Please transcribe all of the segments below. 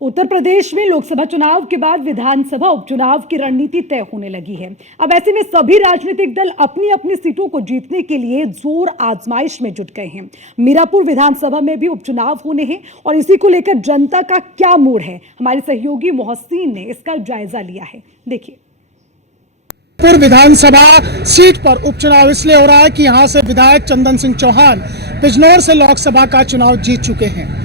उत्तर प्रदेश में लोकसभा चुनाव के बाद विधानसभा उपचुनाव की रणनीति तय होने लगी है। अब ऐसे में सभी राजनीतिक दल अपनी अपनी सीटों को जीतने के लिए जोर आजमाइश में जुट गए हैं। मीरापुर विधानसभा में भी उपचुनाव होने हैं और इसी को लेकर जनता का क्या मूड है, हमारे सहयोगी मोहसिन ने इसका जायजा लिया है। देखिए, मीरापुर विधानसभा सीट पर उपचुनाव इसलिए हो रहा है कि यहां से विधायक चंदन सिंह चौहान बिजनौर से लोकसभा का चुनाव जीत चुके हैं।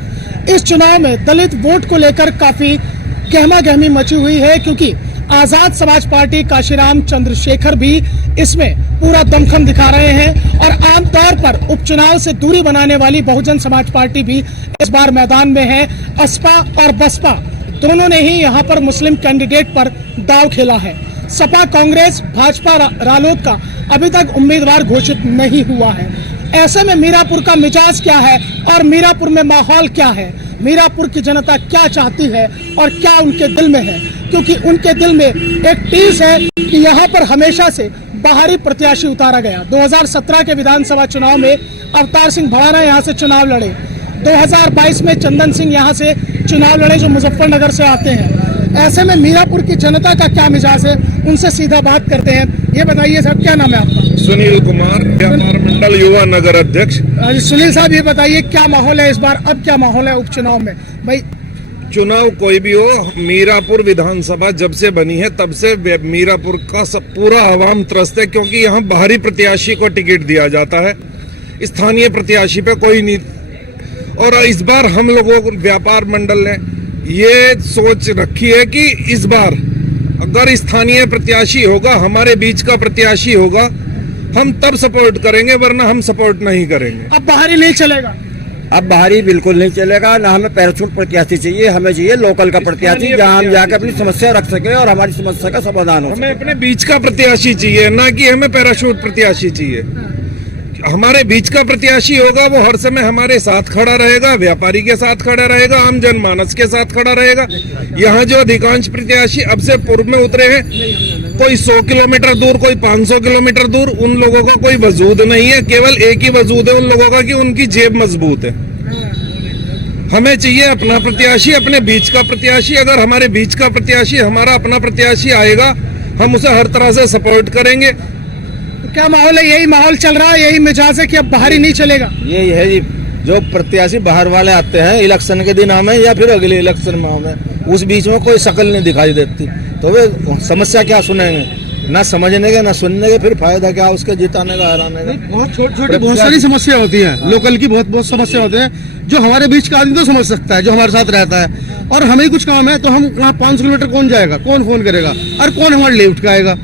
इस चुनाव में दलित वोट को लेकर काफी गहमा गहमी मची हुई है, क्योंकि आजाद समाज पार्टी काशीराम चंद्रशेखर भी इसमें पूरा दमखम दिखा रहे हैं और आमतौर पर उपचुनाव से दूरी बनाने वाली बहुजन समाज पार्टी भी इस बार मैदान में है। असपा और बसपा दोनों ने ही यहाँ पर मुस्लिम कैंडिडेट पर दांव खेला है। सपा, कांग्रेस, भाजपा, रालोद का अभी तक उम्मीदवार घोषित नहीं हुआ है। ऐसे में मीरापुर का मिजाज क्या है और मीरापुर में माहौल क्या है, मीरापुर की जनता क्या चाहती है और क्या उनके दिल में है, क्योंकि उनके दिल में एक टीस है कि यहाँ पर हमेशा से बाहरी प्रत्याशी उतारा गया। 2017 के विधानसभा चुनाव में अवतार सिंह भड़ाना यहाँ से चुनाव लड़े। 2022 में चंदन सिंह यहाँ से चुनाव लड़े, जो मुजफ्फरनगर से आते हैं। ऐसे में मीरापुर की जनता का क्या मिजाज है, उनसे सीधा बात करते हैं। ये बताइए साहब, क्या नाम है आपका? सुनील कुमार, व्यापार मंडल युवा नगर अध्यक्ष। सुनील साहब, ये बताइए क्या माहौल है इस बार, अब क्या माहौल है उपचुनाव में? भाई, चुनाव कोई भी हो, मीरापुर विधानसभा जब से बनी है तब से मीरापुर का सब पूरा आवाम त्रस्त है, क्योंकि यहाँ बाहरी प्रत्याशी को टिकट दिया जाता है, स्थानीय प्रत्याशी पे कोई नहीं। और इस बार हम लोगों को व्यापार मंडल ने ये सोच रखी है कि इस बार अगर स्थानीय प्रत्याशी होगा, हमारे बीच का प्रत्याशी होगा, हम तब सपोर्ट करेंगे, वरना हम सपोर्ट नहीं करेंगे। अब बाहरी नहीं चलेगा? अब बाहरी बिल्कुल नहीं चलेगा। ना हमें पैराशूट प्रत्याशी चाहिए, हमें चाहिए लोकल का प्रत्याशी, जहां हम जाकर अपनी समस्या रख सके और हमारी समस्या का समाधान हो। हमें अपने बीच का प्रत्याशी चाहिए, ना कि हमें पैराशूट प्रत्याशी चाहिए। हमारे बीच का प्रत्याशी होगा, वो हर समय हमारे साथ खड़ा रहेगा, व्यापारी के साथ खड़ा रहेगा, आम जनमानस के साथ खड़ा रहेगा। यहाँ जो अधिकांश प्रत्याशी अब से पूर्व में उतरे हैं, कोई 100 किलोमीटर दूर, कोई 500 किलोमीटर दूर, उन लोगों का कोई वजूद नहीं है। केवल एक ही वजूद है उन लोगों का कि उनकी जेब मजबूत है। हमें चाहिए अपना प्रत्याशी, अपने बीच का प्रत्याशी। अगर हमारे बीच का प्रत्याशी, हमारा अपना प्रत्याशी आएगा, हम उसे हर तरह से सपोर्ट करेंगे। क्या माहौल है? यही माहौल चल रहा है, यही मिजाज है कि अब बाहरी नहीं चलेगा? यही है जी, जो प्रत्याशी बाहर वाले आते हैं इलेक्शन के दिन हमें या फिर अगले इलेक्शन में हमें, उस बीच में कोई शक्ल नहीं दिखाई देती, तो वे समस्या क्या सुनेंगे? ना समझने के ना सुनने के, फिर फायदा क्या उसके जिताने का, हराने का? बहुत छोटी बहुत सारी समस्या होती है, लोकल की बहुत समस्या होती है, जो हमारे बीच का आदमी तो समझ सकता है, जो हमारे साथ रहता है। और हमें कुछ काम है तो हम वहाँ 500 किलोमीटर कौन जाएगा, कौन फोन करेगा और कौन हमारे लिए उठाएगा?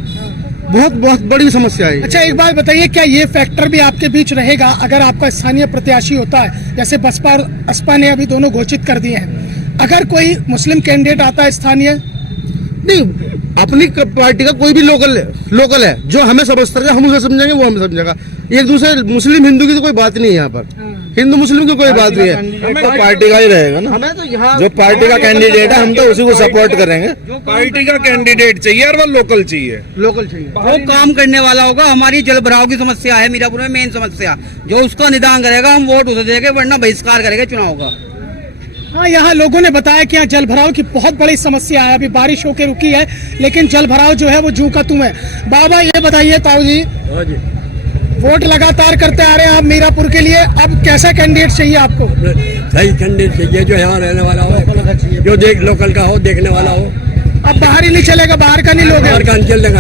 बहुत बड़ी समस्या है। अच्छा, एक बात बताइए, क्या ये फैक्टर भी आपके बीच रहेगा अगर आपका स्थानीय प्रत्याशी होता है? जैसे बसपा और असपा ने अभी दोनों घोषित कर दिए हैं, अगर कोई मुस्लिम कैंडिडेट आता है स्थानीय, नहीं, अपनी पार्टी का कोई भी लोकल है जो हमें समझता है, हम उसे समझेंगे, वो हमें समझेगा। एक दूसरे मुस्लिम हिंदू की तो कोई बात नहीं है यहाँ पर, हिंदू मुस्लिम की कोई बात नहीं है। हमें तो पार्टी का ही रहेगा ना, हमें तो यहाँ जो पार्टी का कैंडिडेट है हम तो उसी को सपोर्ट करेंगे। पार्टी का कैंडिडेट चाहिए और वो लोकल चाहिए, लोकल चाहिए, वो काम करने वाला होगा। हमारी जल भराव की समस्या है मीरापुर में, मेन समस्या, जो उसका निदान करेगा हम वोट उसे देंगे, वरना बहिष्कार करेंगे चुनाव का। हाँ, यहाँ लोगों ने बताया कि यहाँ जल भराव की बहुत बड़ी समस्या है। अभी बारिश होकर रुकी है, लेकिन जल भराव जो है वो जू का तुम है। बाबा, ये बताइए ताऊ जी, वोट लगातार करते आ रहे हैं आप मीरापुर के लिए, अब कैसा कैंडिडेट चाहिए आपको? सही कैंडिडेट चाहिए, जो यहाँ रहने वाला हो, जो लोकल का हो, देखने वाला हो। अब बाहर ही नहीं चलेगा, बाहर का नहीं लोग बाहर का नहीं चलेगा,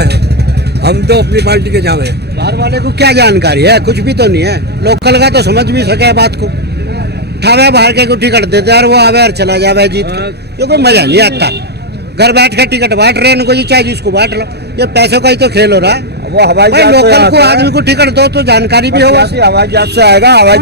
हम तो अपनी पार्टी के जावे। बाहर वाले को क्या जानकारी है? कुछ भी तो नहीं है। लोकल का तो समझ भी सके बात को, ठावे बाहर के को टिकट देते और वो आवे और चला जावे जीत के, क्योंकि मजा नहीं आता। घर बैठ कर टिकट बांट रहे हैं, कोई चाहे जिसको बांट लो, ये पैसों का ही तो खेल हो रहा है। वो हवाई जहाज लोकल को आदमी को टिकट दो तो जानकारी भी होगा। हवाई जहाज से आएगा, हवाई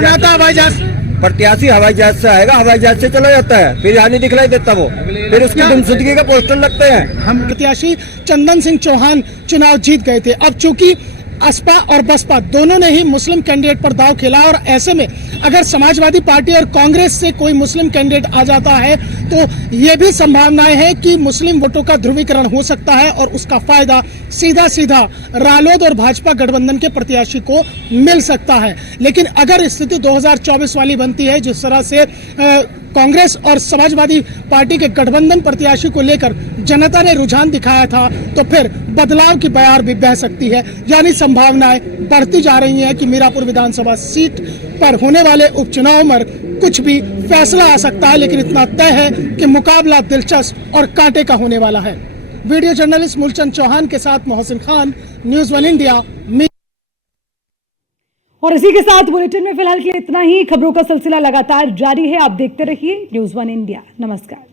जहाज प्रत्याशी हवाई जहाज से आएगा, हवाई जहाज से चला जाता है, फिर यहाँ नहीं दिखलाई देता वो, फिर उसकी गुमशुदगी का पोस्टर लगते हैं। हम प्रत्याशी चंदन सिंह चौहान चुनाव जीत गए थे। अब चूंकि असपा और बसपा दोनों ने ही मुस्लिम कैंडिडेट पर दांव खेला, और ऐसे में अगर समाजवादी पार्टी और कांग्रेस से कोई मुस्लिम कैंडिडेट आ जाता है तो ये भी संभावनाएं हैं कि मुस्लिम वोटों का ध्रुवीकरण हो सकता है और उसका फायदा सीधा रालोद और भाजपा गठबंधन के प्रत्याशी को मिल सकता है। लेकिन अगर स्थिति 2024 वाली बनती है, जिस तरह से कांग्रेस और समाजवादी पार्टी के गठबंधन प्रत्याशी को लेकर जनता ने रुझान दिखाया था, तो फिर बदलाव की बयार भी बह सकती है। यानी संभावनाएं बढ़ती जा रही हैं कि मीरापुर विधानसभा सीट पर होने वाले उपचुनाव में कुछ भी फैसला आ सकता है, लेकिन इतना तय है कि मुकाबला दिलचस्प और कांटे का होने वाला है। वीडियो जर्नलिस्ट मूलचंद चौहान के साथ मोहसिन खान, न्यूज़ 1 इंडिया। और इसी के साथ बुलेटिन में फिलहाल के लिए इतना ही। खबरों का सिलसिला लगातार जारी है, आप देखते रहिए न्यूज़ 1 इंडिया। नमस्कार।